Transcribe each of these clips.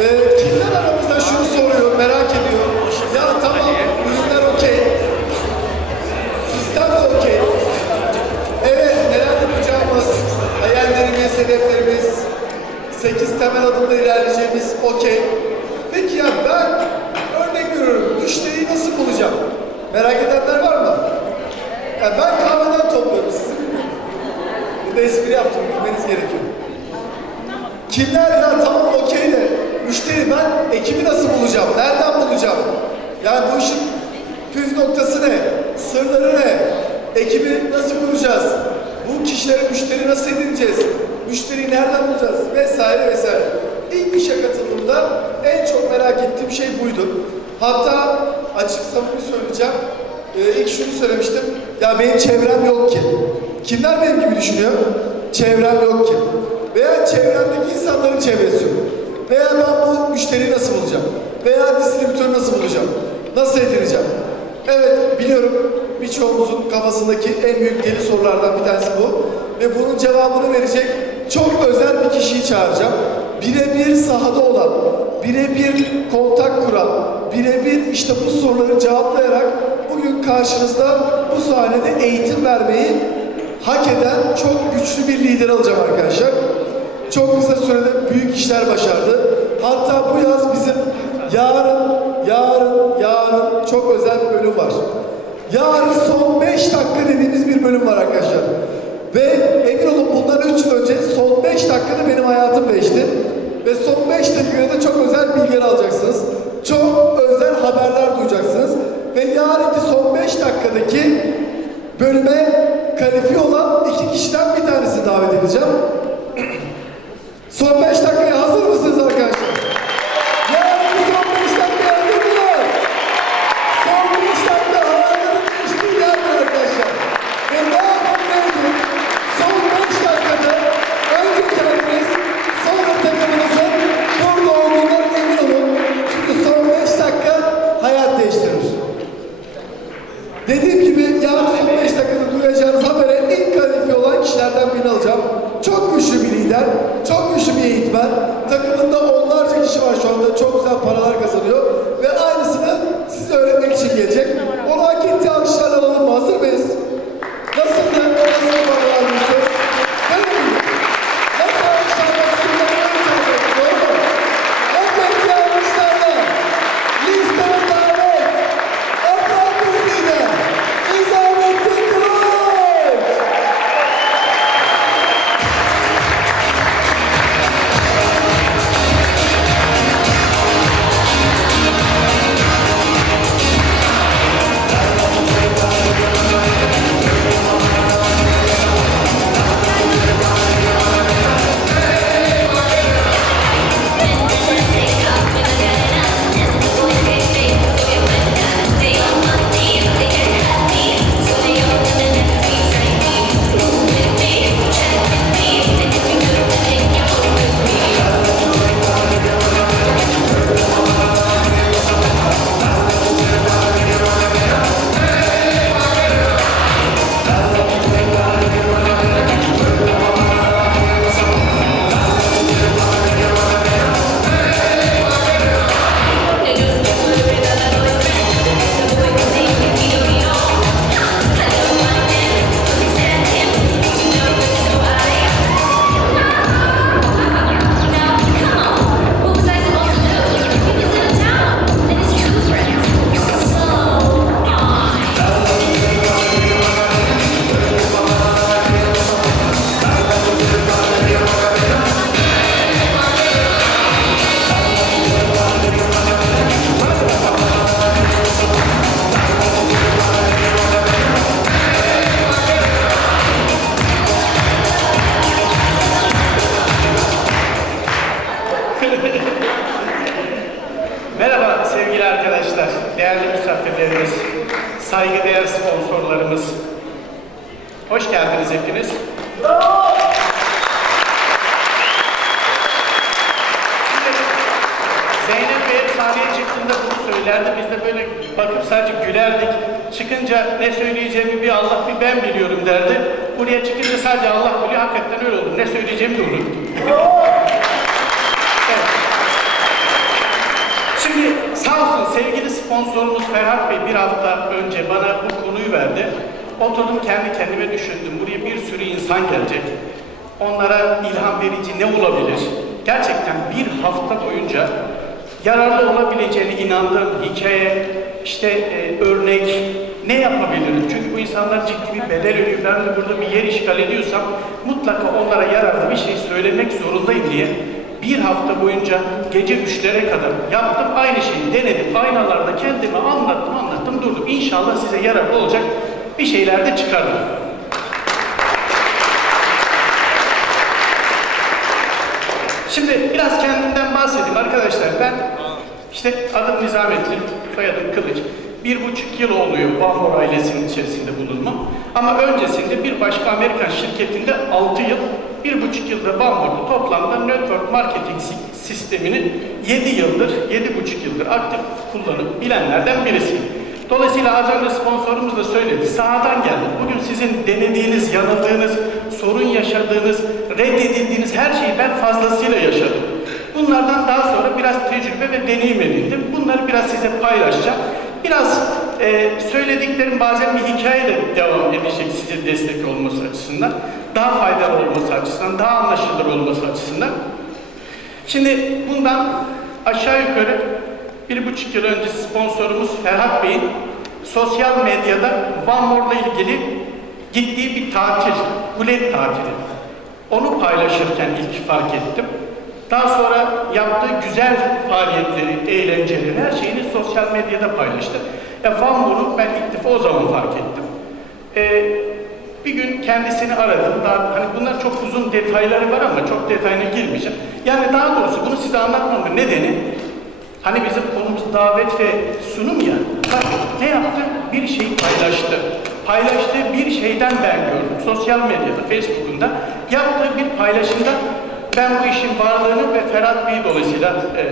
네. e, ilk şunu söylemiştim. Ya benim çevrem yok ki. Kimler benim gibi düşünüyor? Çevrem yok ki. Veya çevremdeki insanların çevresi yok. Veya ben bu müşteriyi nasıl bulacağım? Veya distribütörü nasıl bulacağım? Nasıl edineceğim? Evet biliyorum birçoğumuzun kafasındaki en büyük deli sorulardan bir tanesi bu. Ve bunun cevabını verecek çok özel bir kişiyi çağıracağım. Birebir sahada olan, birebir kontak kuran, birebir işte bu soruları cevaplayarak bugün karşınızda bu sahnede eğitim vermeyi hak eden çok güçlü bir lider alacağım arkadaşlar. Çok kısa sürede büyük işler başardı. Hatta bu yaz bizim yarın, yarın, yarın çok özel bir bölüm var. Yarın son 5 dakika dediğimiz bir bölüm var arkadaşlar. Ve emin olun bundan 3 yıl önce sadece son 5 dakikadaki bölüme Oturdum kendi kendime düşündüm. Buraya bir sürü insan gelecek. Onlara ilham verici ne olabilir? Gerçekten bir hafta boyunca yararlı olabileceğine inandığım hikaye, işte e, örnek ne yapabilirim? Çünkü bu insanlar ciddi bir bedel ödüyor. Ben de burada bir yer işgal ediyorsam mutlaka onlara yararlı bir şey söylemek zorundayım diye bir hafta boyunca gece üçlere kadar yaptım. Aynı şeyi denedim. Aynalarda kendime anlattım, anlattım, durdum. İnşallah size yararlı olacak bir şeyler de çıkardım. Şimdi biraz kendimden bahsedeyim arkadaşlar. Ben işte adım Nizamettin, soyadım Kılıç. Bir buçuk yıl oluyor Bambor ailesinin içerisinde bulunmam. Ama öncesinde bir başka Amerikan şirketinde altı yıl, bir buçuk yılda Bambor'da toplamda network marketing si- sistemini yedi yıldır, yedi buçuk yıldır aktif kullanıp bilenlerden birisiyim. Dolayısıyla az önce sponsorumuz da söyledi. Sahadan geldim. Bugün sizin denediğiniz, yanıldığınız, sorun yaşadığınız, reddedildiğiniz her şeyi ben fazlasıyla yaşadım. Bunlardan daha sonra biraz tecrübe ve deneyim edindim. Bunları biraz size paylaşacağım. Biraz e, söylediklerim bazen bir hikayeyle devam edecek size destek olması açısından. Daha faydalı olması açısından, daha anlaşılır olması açısından. Şimdi bundan aşağı yukarı bir buçuk yıl önce sponsorumuz Ferhat Bey'in sosyal medyada Van More'la ilgili gittiği bir tatil, kulet tatili. Onu paylaşırken ilk fark ettim. Daha sonra yaptığı güzel faaliyetleri, eğlenceleri, her şeyini sosyal medyada paylaştı. Ya Van More'u ben ilk defa o zaman fark ettim. Ee, bir gün kendisini aradım. Daha, hani bunlar çok uzun detayları var ama çok detayına girmeyeceğim. Yani daha doğrusu bunu size anlatmamın nedeni hani bizim konumuz davet ve sunum ya. Bak ne yaptı? Bir şey paylaştı. Paylaştığı bir şeyden ben gördüm. Sosyal medyada, Facebook'unda yaptığı bir paylaşımda ben bu işin varlığını ve Ferhat Bey dolayısıyla e,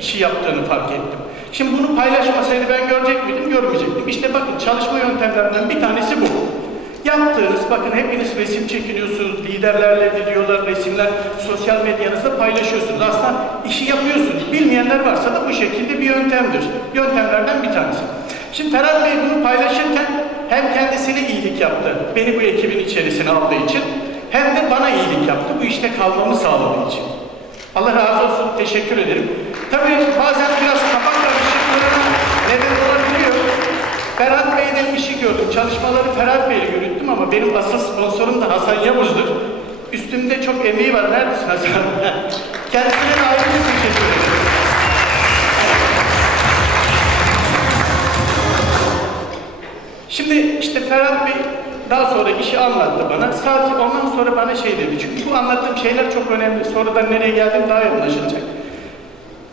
işi yaptığını fark ettim. Şimdi bunu paylaşmasaydı ben görecek miydim? Görmeyecektim. İşte bakın çalışma yöntemlerinden bir tanesi bu. Yaptığınız, bakın hepiniz resim çekiniyorsunuz, liderlerle videolar, resimler sosyal medyanızda paylaşıyorsunuz. Aslında işi yapıyorsunuz. Bilmeyenler varsa da bu şekilde bir yöntemdir. Yöntemlerden bir tanesi. Şimdi Ferhat Bey bunu paylaşırken hem kendisine iyilik yaptı, beni bu ekibin içerisine aldığı için, hem de bana iyilik yaptı, bu işte kalmamı sağladığı için. Allah razı olsun, teşekkür ederim. Tabii bazen biraz kafa karışıklığına neden olabiliyor. Ferhat Bey'den bir şey gördüm. Çalışmaları Ferhat Bey'le yürüttüm ama benim asıl sponsorum da Hasan Yavuz'dur. Üstümde çok emeği var. Neredesin Hasan? Kendisine de ayrıca teşekkür ederim. Şimdi işte Ferhat Bey daha sonra işi anlattı bana. Sadece ondan sonra bana şey dedi. Çünkü bu anlattığım şeyler çok önemli. Sonradan nereye geldim daha iyi anlaşılacak.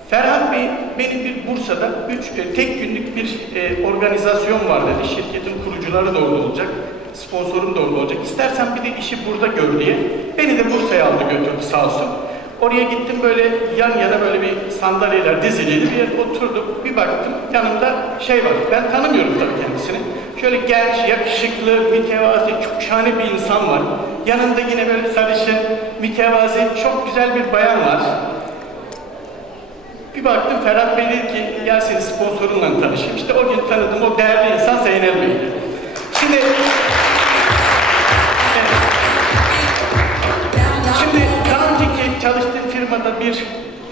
Ferhat Bey benim bir Bursa'da üç, e, tek günlük bir e, organizasyon var dedi. Şirketin kurucuları da orada olacak. Sponsorum da orada olacak. İstersen bir de işi burada gör diye. Beni de Bursa'ya aldı götürdü sağ olsun. Oraya gittim böyle yan yana böyle bir sandalyeler diziliydi. Bir yere oturdum. Bir baktım yanımda şey var. Ben tanımıyorum tabii kendisini. Şöyle genç, yakışıklı, mütevazi, çok şahane bir insan var. Yanında yine böyle sarışın, mütevazi, çok güzel bir bayan var. Bir baktım Ferhat Bey dedi ki ya seni sponsorunla tanışayım. İşte o gün tanıdım o değerli insan Zeynel Bey'di. Şimdi. Şimdi daha önceki çalıştığım firmada bir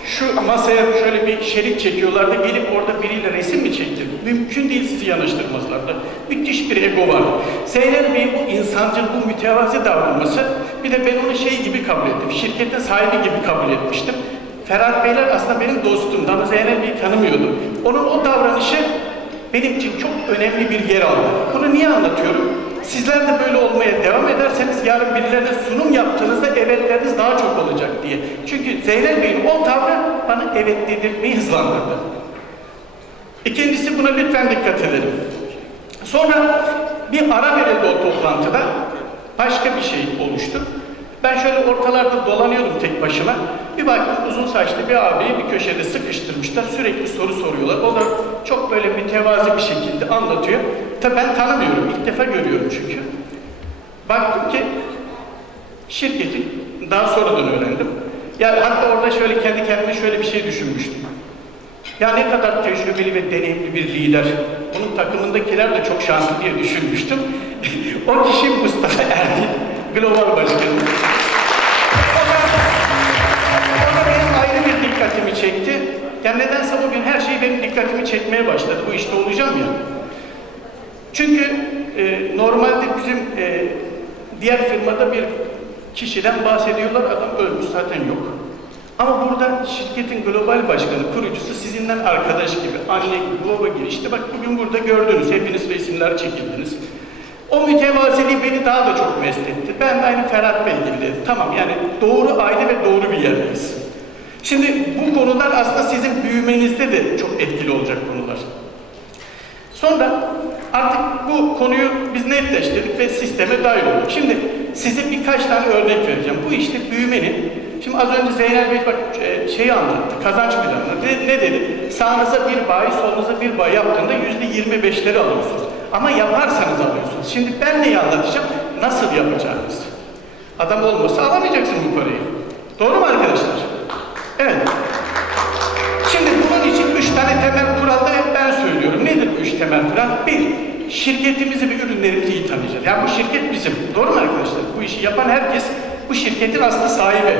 şu masaya şöyle bir şerit çekiyorlardı. Gelip orada biriyle resim mi çektim? Mümkün değil sizi yanaştırmazlardı. Müthiş bir ego var. Zeynel Bey bu insancıl, bu mütevazi davranması bir de ben onu şey gibi kabul ettim. Şirketin sahibi gibi kabul etmiştim. Ferhat Beyler aslında benim dostum. Daha Zeynel Bey'i tanımıyordum. Onun o davranışı benim için çok önemli bir yer aldı. Bunu niye anlatıyorum? Sizler de böyle olmaya devam ederseniz yarın birilerine sunum yaptığınızda evetleriniz daha çok olacak diye. Çünkü Zeynel Bey'in o tavrı bana evet dedirtmeyi hızlandırdı. İkincisi buna lütfen dikkat edelim. Sonra bir ara verildi o toplantıda. Başka bir şey oluştu. Ben şöyle ortalarda dolanıyordum tek başıma. Bir baktım uzun saçlı bir abiyi bir köşede sıkıştırmışlar. Sürekli soru soruyorlar. O da çok böyle mütevazi bir şekilde anlatıyor. Tabii ben tanımıyorum. İlk defa görüyorum çünkü. Baktım ki şirketin daha sonradan öğrendim. Ya hatta orada şöyle kendi kendime şöyle bir şey düşünmüştüm. Ya ne kadar tecrübeli ve deneyimli bir lider. Onun takımındakiler de çok şanslı diye düşünmüştüm. o kişi Mustafa Erdil, Global Başkanı. O da benim ayrı bir dikkatimi çekti. Yani nedense bugün her şey benim dikkatimi çekmeye başladı. Bu işte olacağım ya. Çünkü e, normalde bizim e, diğer firmada bir kişiden bahsediyorlar. Adam ölmüş zaten yok. Ama burada şirketin global başkanı, kurucusu sizinden arkadaş gibi, anne gibi, baba gibi. İşte bak bugün burada gördünüz, hepiniz resimler çekildiniz. O mütevaziliği beni daha da çok mest etti. Ben de aynı Ferhat Bey gibi dedim. Tamam yani doğru aile ve doğru bir yerdeyiz. Şimdi bu konular aslında sizin büyümenizde de çok etkili olacak konular. Sonra artık bu konuyu biz netleştirdik ve sisteme dahil olduk. Şimdi size birkaç tane örnek vereceğim. Bu işte büyümenin, şimdi az önce Zeynel Bey bak e, şeyi anlattı, kazanç planını. Ne, ne dedi? Sağınıza bir bayi, solunuza bir bayi yaptığında yüzde yirmi beşleri alıyorsunuz. Ama yaparsanız alıyorsunuz. Şimdi ben neyi anlatacağım? Nasıl yapacağınızı. Adam olmasa alamayacaksın bu parayı. Doğru mu arkadaşlar? Evet. Şimdi bunun için üç tane temel kuralda hep ben söylüyorum. Nedir bu üç temel kural? Bir, şirketimizi ve ürünlerimizi iyi tanıyacağız. Yani bu şirket bizim. Doğru mu arkadaşlar? Bu işi yapan herkes bu şirketin aslında sahibi.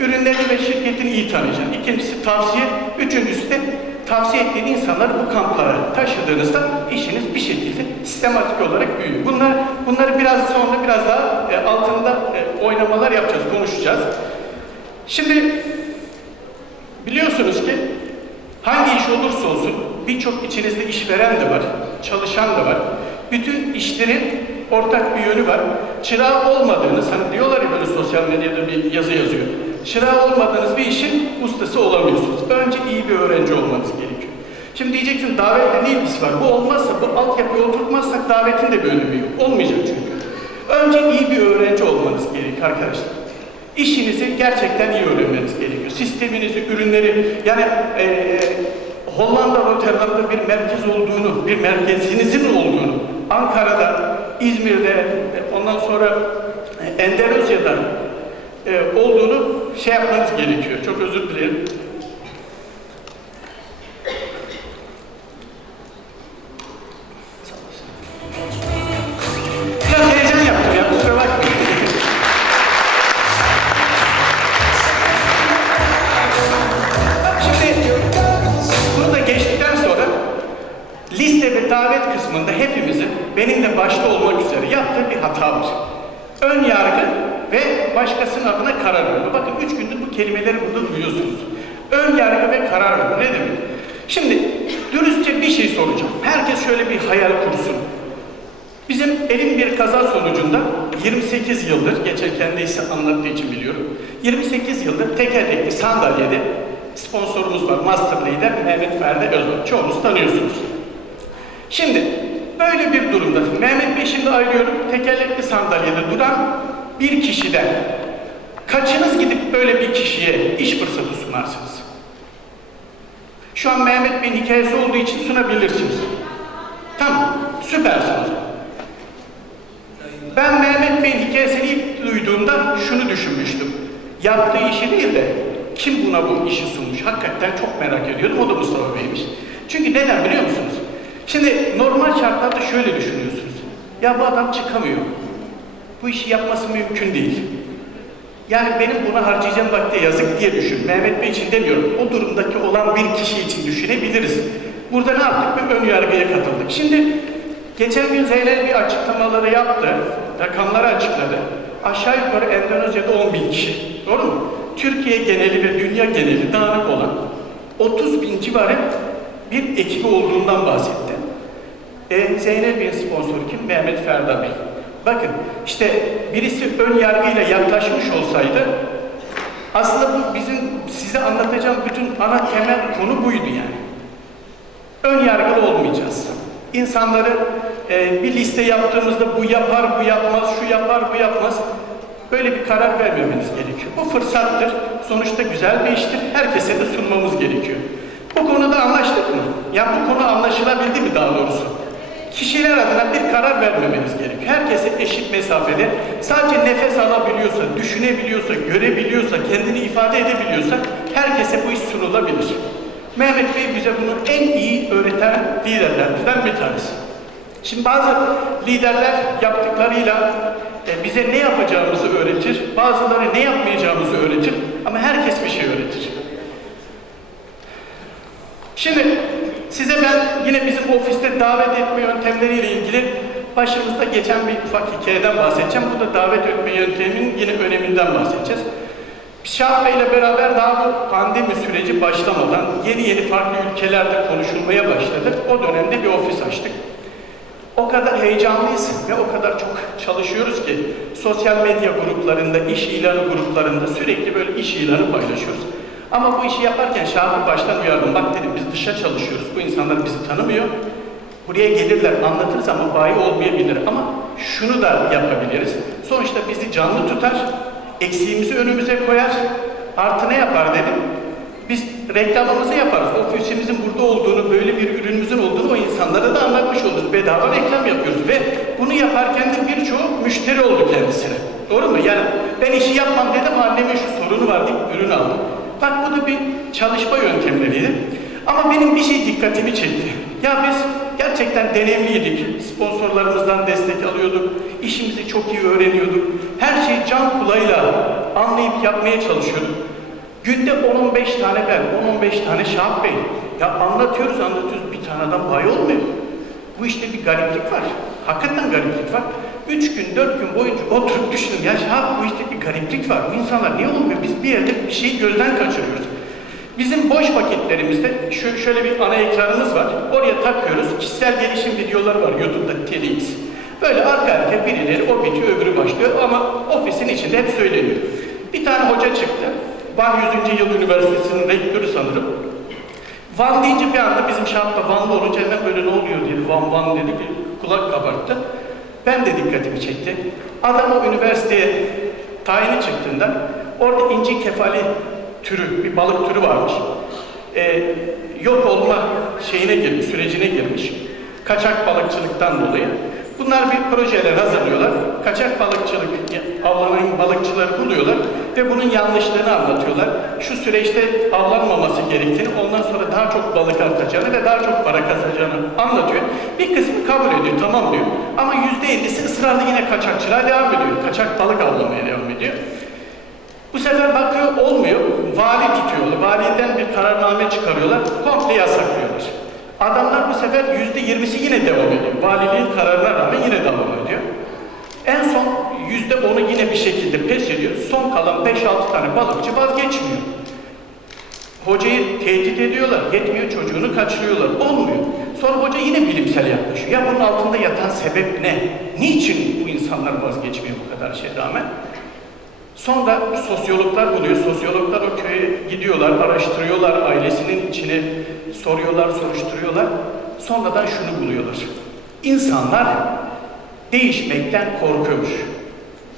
Ürünlerini ve şirketini iyi tanıyacaksın. İkincisi tavsiye. Üçüncüsü de tavsiye ettiğin insanları bu kamplara taşıdığınızda işiniz bir şekilde sistematik olarak büyüyor. Bunlar, bunları biraz sonra biraz daha e, altında e, oynamalar yapacağız, konuşacağız. Şimdi Biliyorsunuz ki hangi iş olursa olsun birçok içinizde işveren de var, çalışan da var. Bütün işlerin ortak bir yönü var. Çırağı olmadığınız, hani diyorlar ya böyle sosyal medyada bir yazı yazıyor. Çırağı olmadığınız bir işin ustası olamıyorsunuz. Önce iyi bir öğrenci olmanız gerekiyor. Şimdi diyeceksin davette ne ilgisi var? Bu olmazsa, bu altyapıyı oturtmazsak davetin de bir önemi yok. Olmayacak çünkü. Önce iyi bir öğrenci olmanız gerekiyor arkadaşlar. İşinizi gerçekten iyi öğrenmeniz gerekiyor. Sisteminizi, ürünleri, yani eee Hollanda Rotterdam'da bir merkez olduğunu, bir merkezinizin olduğunu, Ankara'da, İzmir'de, ondan sonra e, Endonezya'da e, olduğunu şey yapmanız gerekiyor. Çok özür dilerim. Davet kısmında hepimizin benim de başta olmak üzere yaptığı bir hata var. Ön yargı ve başkasının adına karar verme. Bakın üç gündür bu kelimeleri burada duyuyorsunuz. Ön yargı ve karar verme ne demek? Şimdi dürüstçe bir şey soracağım. Herkes şöyle bir hayal kursun. Bizim elin bir kaza sonucunda 28 yıldır, geçen kendisi anlattığı için biliyorum, 28 yıldır tekerlekli sandalyede sponsorumuz var, Master Leader Mehmet Ferdi Özbek. Çoğunuz tanıyorsunuz. Şimdi böyle bir durumda Mehmet Bey şimdi ayrıyorum tekerlekli sandalyede duran bir kişiden kaçınız gidip böyle bir kişiye iş fırsatı sunarsınız? Şu an Mehmet Bey'in hikayesi olduğu için sunabilirsiniz. Tamam, süpersiniz. Ben Mehmet Bey'in hikayesini ilk duyduğumda şunu düşünmüştüm. Yaptığı işi değil de kim buna bu işi sunmuş? Hakikaten çok merak ediyordum. O da Mustafa Bey'miş. Çünkü neden biliyor musunuz? Şimdi normal şartlarda şöyle düşünüyorsunuz. Ya bu adam çıkamıyor. Bu işi yapması mümkün değil. Yani benim buna harcayacağım vakti yazık diye düşün. Mehmet Bey için demiyorum. O durumdaki olan bir kişi için düşünebiliriz. Burada ne yaptık? Bir ön yargıya katıldık. Şimdi geçen gün Zeynel bir açıklamaları yaptı. Rakamları açıkladı. Aşağı yukarı Endonezya'da 10 bin kişi. Doğru mu? Türkiye geneli ve dünya geneli dağınık olan 30 bin civarı bir ekibi olduğundan bahsetti. E, Zeynep Bey'in sponsoru kim? Mehmet Ferda Bey. Bakın işte birisi ön yargıyla yaklaşmış olsaydı aslında bu bizim size anlatacağım bütün ana temel konu buydu yani. Ön yargılı olmayacağız. İnsanları e, bir liste yaptığımızda bu yapar, bu yapmaz, şu yapar, bu yapmaz. Böyle bir karar vermemeniz gerekiyor. Bu fırsattır. Sonuçta güzel bir iştir. Herkese de sunmamız gerekiyor. Bu konuda anlaştık mı? Ya bu konu anlaşılabildi mi daha doğrusu? Kişiler adına bir karar vermemeniz gerekiyor. Herkese eşit mesafede sadece nefes alabiliyorsa, düşünebiliyorsa, görebiliyorsa, kendini ifade edebiliyorsa herkese bu iş sunulabilir. Mehmet Bey bize bunu en iyi öğreten liderlerimizden bir tanesi. Şimdi bazı liderler yaptıklarıyla e, bize ne yapacağımızı öğretir, bazıları ne yapmayacağımızı öğretir ama herkes bir şey öğretir. Şimdi size ben yine bizim ofiste davet etme yöntemleriyle ilgili başımızda geçen bir ufak hikayeden bahsedeceğim. Bu da davet etme yönteminin yine öneminden bahsedeceğiz. Şah Bey ile beraber daha bu pandemi süreci başlamadan yeni yeni farklı ülkelerde konuşulmaya başladı. O dönemde bir ofis açtık. O kadar heyecanlıyız ve o kadar çok çalışıyoruz ki sosyal medya gruplarında, iş ilanı gruplarında sürekli böyle iş ilanı paylaşıyoruz. Ama bu işi yaparken Şahap'ı baştan uyardım. Bak dedim biz dışa çalışıyoruz. Bu insanlar bizi tanımıyor. Buraya gelirler anlatırız ama bayi olmayabilir. Ama şunu da yapabiliriz. Sonuçta bizi canlı tutar, eksiğimizi önümüze koyar, artı ne yapar dedim. Biz reklamımızı yaparız. Ofisimizin burada olduğunu, böyle bir ürünümüzün olduğunu o insanlara da anlatmış oluruz. Bedava reklam yapıyoruz ve bunu yaparken de birçoğu müşteri oldu kendisine. Doğru mu? Yani ben işi yapmam dedim, annemin şu sorunu var deyip ürün aldım. Bak bu da bir çalışma yöntemleriydi. Ama benim bir şey dikkatimi çekti. Ya biz gerçekten deneyimliydik. Sponsorlarımızdan destek alıyorduk. işimizi çok iyi öğreniyorduk. Her şeyi can kulağıyla anlayıp yapmaya çalışıyorduk. Günde 10-15 tane ben, 10-15 tane Şahap Bey. Ya anlatıyoruz anlatıyoruz bir tane adam bay olmuyor. Bu işte bir gariplik var. Hakikaten gariplik var. Üç gün, dört gün boyunca oturup düşündüm. Ya Şahap bu işte bir gariplik var. Bu insanlar niye olmuyor? Biz bir yerde bir şeyi gözden kaçırıyoruz. Bizim boş vakitlerimizde şu, şöyle bir ana ekranımız var. Oraya takıyoruz. Kişisel gelişim videoları var YouTube'da TEDx. Böyle arka arka birileri o bitiyor öbürü başlıyor ama ofisin içinde hep söyleniyor. Bir tane hoca çıktı. Van 100. Yıl Üniversitesi'nin rektörü sanırım. Van deyince bir anda bizim şartta Vanlı olunca hemen böyle ne oluyor diye Van Van dedi bir kulak kabarttı. Ben de dikkatimi çekti. Adam o üniversiteye tayini çıktığında orada inci kefali türü, bir balık türü varmış. Ee, yok olma şeyine girmiş, sürecine girmiş. Kaçak balıkçılıktan dolayı. Bunlar bir projeler hazırlıyorlar. Kaçak balıkçılık, avlanan balıkçıları buluyorlar ve bunun yanlışlığını anlatıyorlar. Şu süreçte avlanmaması gerektiğini, ondan sonra daha çok balık artacağını ve daha çok para kazanacağını anlatıyor. Bir kısmı kabul ediyor, tamam diyor. Ama yüzde ellisi ısrarla yine kaçakçılığa devam ediyor. Kaçak balık avlamaya devam ediyor. Bu sefer bakıyor olmuyor. Vali tutuyorlar. Validen bir kararname çıkarıyorlar. Komple yasaklıyorlar. Adamlar bu sefer yüzde yirmisi yine devam ediyor. Valiliğin kararına rağmen yine devam ediyor. En son yüzde onu yine bir şekilde pes ediyor. Son kalan 5-6 tane balıkçı vazgeçmiyor. Hocayı tehdit ediyorlar. Yetmiyor çocuğunu kaçırıyorlar. Olmuyor. Sonra hoca yine bilimsel yaklaşıyor. Ya bunun altında yatan sebep ne? Niçin bu insanlar vazgeçmiyor bu kadar şey rağmen? Sonra sosyologlar buluyor. Sosyologlar o köye gidiyorlar, araştırıyorlar, ailesinin içine soruyorlar, soruşturuyorlar. Sonradan şunu buluyorlar. İnsanlar değişmekten korkuyormuş.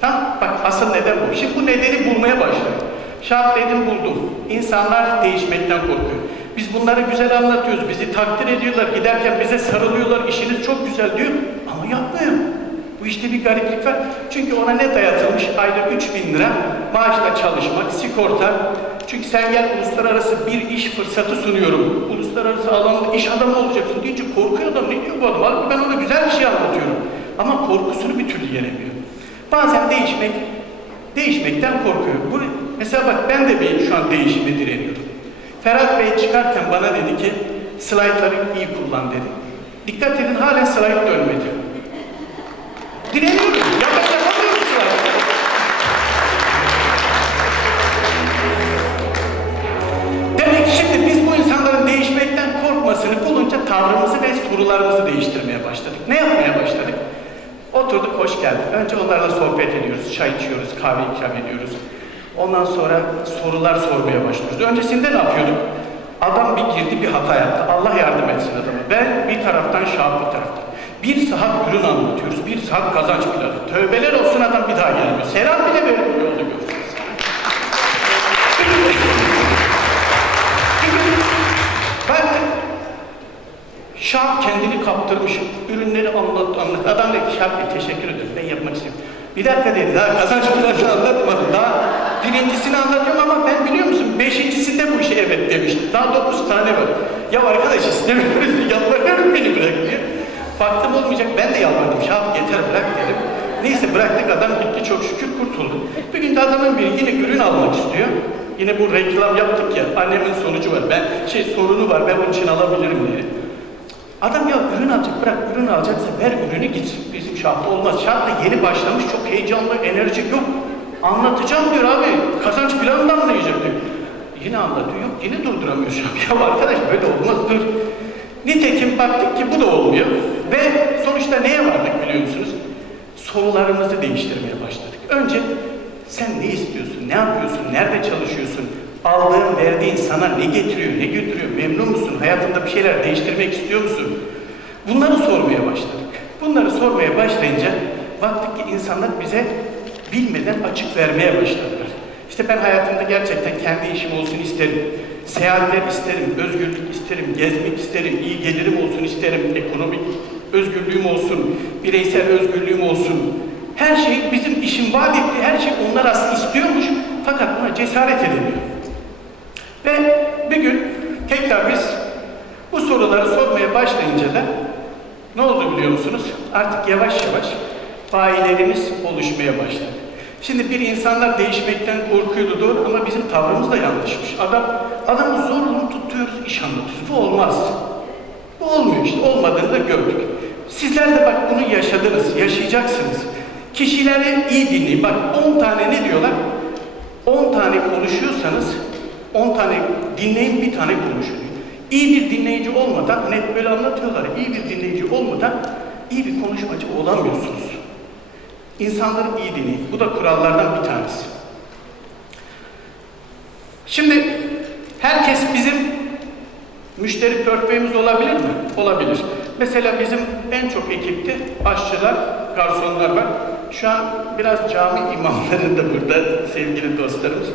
Tamam, bak asıl neden bu. Şimdi bu nedeni bulmaya başladı. Şahap dedim buldum. İnsanlar değişmekten korkuyor. Biz bunları güzel anlatıyoruz, bizi takdir ediyorlar, giderken bize sarılıyorlar, işiniz çok güzel diyor ama yapmıyor. Bu işte bir gariplik var. Çünkü ona ne dayatılmış? Ayda 3 bin lira maaşla çalışmak, sigorta. Çünkü sen gel uluslararası bir iş fırsatı sunuyorum. Uluslararası alanda iş adamı olacaksın deyince korkuyor adam. Ne diyor bu adam? Halbuki ben ona güzel bir şey anlatıyorum. Ama korkusunu bir türlü yenemiyor. Bazen değişmek, değişmekten korkuyor. Bu, mesela bak ben de bir şu an değişime direniyorum. Ferhat Bey çıkarken bana dedi ki slaytları iyi kullan dedi. Dikkat edin halen slayt dönmedi. Direniyorum. Tavrımızı ve sorularımızı değiştirmeye başladık. Ne yapmaya başladık? Oturduk, hoş geldin. Önce onlarla sohbet ediyoruz, çay içiyoruz, kahve ikram ediyoruz. Ondan sonra sorular sormaya başlıyoruz. Öncesinde ne yapıyorduk? Adam bir girdi, bir hata yaptı. Allah yardım etsin adama. Ben bir taraftan, Şahap bir taraftan. Bir saat ürün anlatıyoruz, bir saat kazanç planı. Tövbeler olsun adam bir daha gelmiyor. Serap bile böyle bir Şahap kendini kaptırmış, ürünleri anlat, anlat. Adam dedi Şahap Bey teşekkür ederim, ben yapmak istiyorum. Bir dakika dedi, daha kazanç planını anlatmadım. Daha birincisini anlatıyorum ama ben biliyor musun Beşincisinde bu işe evet demişti. Daha dokuz tane var. Ya arkadaş istemiyorum. Yalvarıyorum beni bırak diyor. Baktım olmayacak. Ben de yalvardım. Şahap yeter bırak dedim. Neyse bıraktık adam gitti çok şükür kurtuldu. Bir gün de adamın biri yine ürün almak istiyor. Yine bu reklam yaptık ya. Annemin sonucu var. Ben şey sorunu var. Ben onun için alabilirim diye. Adam ya ürün alacak, bırak ürün alacaksa ver ürünü gitsin. Bizim şartta olmaz. Şart da yeni başlamış, çok heyecanlı, enerjik yok. Anlatacağım diyor abi, kazanç planından anlayacak diyor. Yine anlatıyor, yok yine durduramıyor an. Ya arkadaş böyle olmaz, dur. Nitekim baktık ki bu da olmuyor. Ve sonuçta neye vardık biliyor musunuz? Sorularımızı değiştirmeye başladık. Önce sen ne istiyorsun, ne yapıyorsun, nerede çalışıyorsun, aldığın, verdiğin sana ne getiriyor, ne götürüyor, memnun musun, hayatında bir şeyler değiştirmek istiyor musun? Bunları sormaya başladık. Bunları sormaya başlayınca baktık ki insanlar bize bilmeden açık vermeye başladılar. İşte ben hayatımda gerçekten kendi işim olsun isterim. Seyahatler isterim, özgürlük isterim, gezmek isterim, iyi gelirim olsun isterim, ekonomik özgürlüğüm olsun, bireysel özgürlüğüm olsun. Her şey bizim işin vaat ettiği her şey onlar aslında istiyormuş fakat buna cesaret edemiyor. Ve bir gün tekrar biz bu soruları sormaya başlayınca da ne oldu biliyor musunuz? Artık yavaş yavaş bayilerimiz oluşmaya başladı. Şimdi bir insanlar değişmekten korkuyordu doğru ama bizim tavrımız da yanlışmış. Adam, adamı zorla tutuyoruz, iş anlatıyoruz. Bu olmaz. Bu olmuyor işte, olmadığını da gördük. Sizler de bak bunu yaşadınız, yaşayacaksınız. Kişileri iyi dinleyin. Bak 10 tane ne diyorlar? 10 tane konuşuyorsanız 10 tane dinleyin bir tane konuşun. İyi bir dinleyici olmadan, hep böyle anlatıyorlar, iyi bir dinleyici olmadan iyi bir konuşmacı olamıyorsunuz. İnsanları iyi dinleyin. Bu da kurallardan bir tanesi. Şimdi herkes bizim müşteri portföyümüz olabilir mi? Olabilir. Mesela bizim en çok ekipte aşçılar, garsonlar var. Şu an biraz cami imamları da burada sevgili dostlarımız.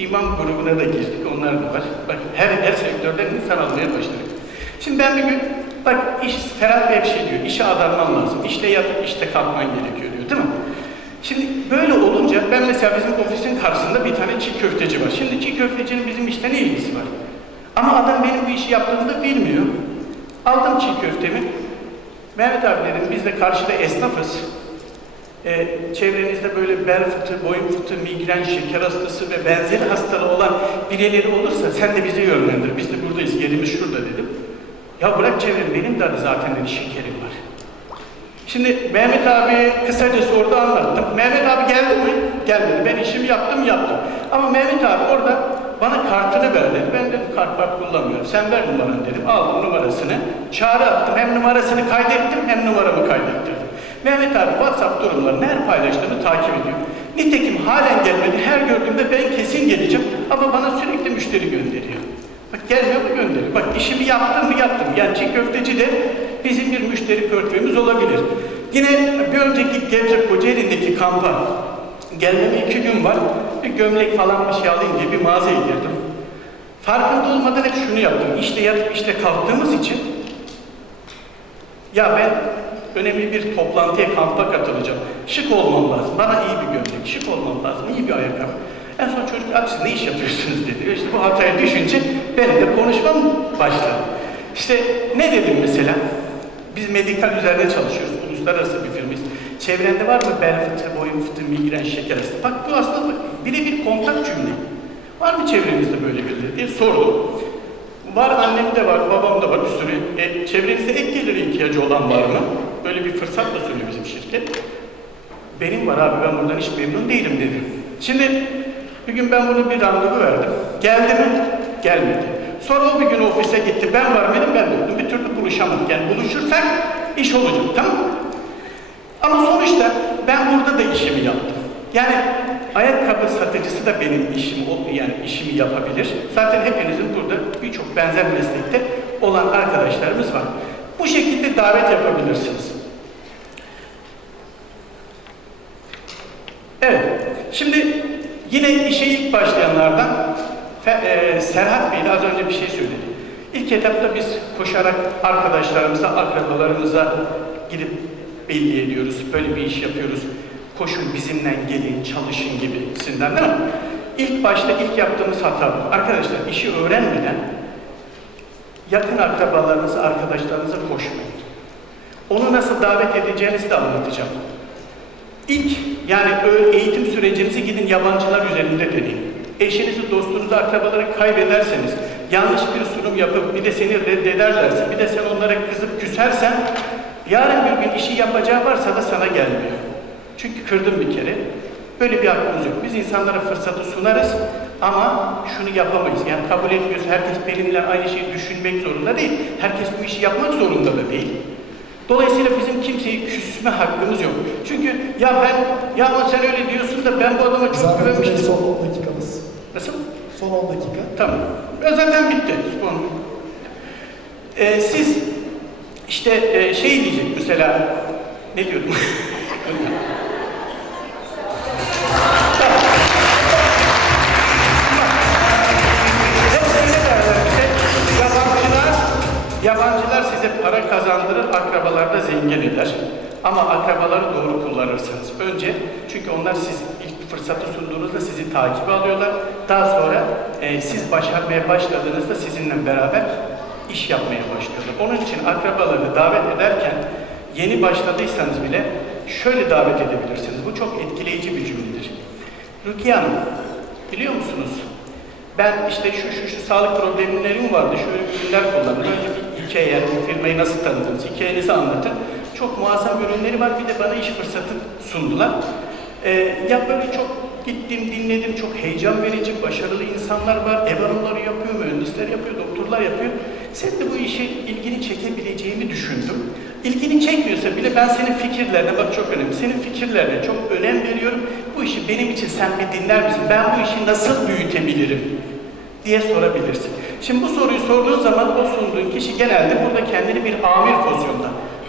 İmam grubuna da girdik, onlar da var. Bak her, her sektörden insan almaya başladık. Şimdi ben bir gün, bak iş, Ferhat Bey bir şey diyor, işe adanman lazım. İşte yatıp işte kalkman gerekiyor diyor, değil mi? Şimdi böyle olunca, ben mesela bizim ofisin karşısında bir tane çiğ köfteci var. Şimdi çiğ köftecinin bizim işte ne ilgisi var? Ama adam benim bu işi yaptığımı da bilmiyor. Aldım çiğ köftemi. Mehmet abi dedim biz de karşıda esnafız. Ee, çevrenizde böyle bel fıtığı, boyun fıtığı, migren, şeker hastası ve benzeri hastalığı olan birileri olursa sen de bizi yönlendir. Biz de buradayız, yerimiz şurada dedim. Ya bırak çevreni, benim de zaten dedi şekerim var. Şimdi Mehmet abi kısaca sordu anlattım. Mehmet abi geldi mi? Gelmedi. Ben işimi yaptım yaptım. Ama Mehmet abi orada bana kartını ver dedi. Ben dedim kart bak kullanmıyorum. Sen ver numaranı dedim. Aldım numarasını. Çağrı attım. Hem numarasını kaydettim hem numaramı kaydettirdim. Mehmet abi WhatsApp durumlarını her paylaştığını takip ediyor. Nitekim halen gelmedi. Her gördüğümde ben kesin geleceğim. Ama bana sürekli müşteri gönderiyor. Bak gelmiyor mu gönderiyor. Bak işimi yaptım mı yaptım. Yani çiğ köfteci de bizim bir müşteri portföyümüz olabilir. Yine bir önceki Gebze Kocaeli'ndeki kampa gelmeme iki gün var. Bir gömlek falan bir şey alayım diye bir mağazaya girdim. Farkında olmadan hep şunu yaptım. İşte yatıp işte kalktığımız için ya ben önemli bir toplantıya, kampa katılacağım. Şık olmam lazım. Bana iyi bir gömlek, şık olmam lazım, iyi bir ayakkabı. En son çocuk, abi siz ne iş yapıyorsunuz dedi. İşte bu hataya düşünce benim de konuşmam başladı. İşte ne dedim mesela? Biz medikal üzerine çalışıyoruz. Uluslararası bir firmayız. Çevrende var mı bel fıtığı, boyun fıtığı, migren, şeker hastası? Bak bu aslında birebir kontak cümle. Var mı çevrenizde böyle birileri diye sordum. Var annemde var, babamda var bir sürü. E, çevrenizde ek geliri ihtiyacı olan var mı? Böyle bir fırsat da sunuyor bizim şirket. Benim var abi ben buradan hiç memnun değilim dedi. Şimdi bir gün ben bunu bir randevu verdim. Geldi mi? Gelmedi. Sonra o bir gün ofise gitti. Ben var mıydım? Ben yoktum. Bir türlü buluşamadık. Yani buluşursak iş olacak. Tamam mı? Ama sonuçta ben burada da işimi yaptım. Yani ayakkabı satıcısı da benim işim, yani işimi yapabilir. Zaten hepinizin burada birçok benzer meslekte olan arkadaşlarımız var. Bu şekilde davet yapabilirsiniz. Evet, şimdi yine işe ilk başlayanlardan e, Serhat Bey de az önce bir şey söyledi. İlk etapta biz koşarak arkadaşlarımıza, akrabalarımıza gidip belli ediyoruz. Böyle bir iş yapıyoruz. Koşun bizimle gelin, çalışın gibisinden değil mi? ilk başta ilk yaptığımız hata bu. Arkadaşlar işi öğrenmeden yakın akrabalarınızı, arkadaşlarınızı koşmayın. Onu nasıl davet edeceğinizi de anlatacağım. İlk yani eğitim sürecinizi gidin yabancılar üzerinde deneyin. Eşinizi, dostunuzu, akrabaları kaybederseniz, yanlış bir sunum yapıp bir de seni reddederlerse, bir de sen onlara kızıp küsersen, yarın bir gün işi yapacağı varsa da sana gelmiyor. Çünkü kırdın bir kere. Böyle bir hakkımız yok. Biz insanlara fırsatı sunarız ama şunu yapamayız. Yani kabul etmiyoruz. Herkes benimle aynı şeyi düşünmek zorunda değil. Herkes bu işi yapmak zorunda da değil. Dolayısıyla bizim kimseyi küsme hakkımız yok. Çünkü ya ben, ya ama sen öyle diyorsun da ben bu adama çok Bey güvenmiştim. son 10 dakikamız. Nasıl? Son 10 dakika. Tamam. Zaten bitti. Konu. Ee, siz işte e, şey diyecek mesela ne diyordum? yabancılar size para kazandırır, akrabalar da zengin eder. Ama akrabaları doğru kullanırsanız önce, çünkü onlar siz ilk fırsatı sunduğunuzda sizi takip alıyorlar. Daha sonra e, siz başarmaya başladığınızda sizinle beraber iş yapmaya başlıyorlar. Onun için akrabalarını davet ederken yeni başladıysanız bile şöyle davet edebilirsiniz. Bu çok etkileyici bir cümledir. Rukiye Hanım, biliyor musunuz? Ben işte şu şu şu sağlık problemlerim vardı, şöyle ürünler kullandım. Önce bir hikaye, firmayı nasıl tanıdınız, hikayenizi anlatın. Çok muazzam ürünleri var, bir de bana iş fırsatı sundular. Ee, ya böyle çok gittim, dinledim, çok heyecan verici, başarılı insanlar var. Ev hanımları yapıyor, mühendisler yapıyor, doktorlar yapıyor. Sen de bu işe ilgini çekebileceğimi düşündüm. İlgini çekmiyorsa bile ben senin fikirlerine, bak çok önemli, senin fikirlerine çok önem veriyorum. Bu işi benim için sen bir dinler misin? Ben bu işi nasıl büyütebilirim? diye sorabilirsin. Şimdi bu soruyu sorduğun zaman o sunduğun kişi genelde burada kendini bir amir pozisyonda.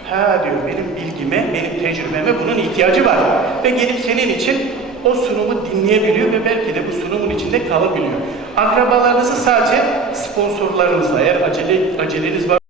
Ha diyor benim bilgime, benim tecrübeme bunun ihtiyacı var. Ve gelip senin için o sunumu dinleyebiliyor ve belki de bu sunumun içinde kalabiliyor. Akrabalarınızı sadece sponsorlarınızla eğer acele, aceleniz var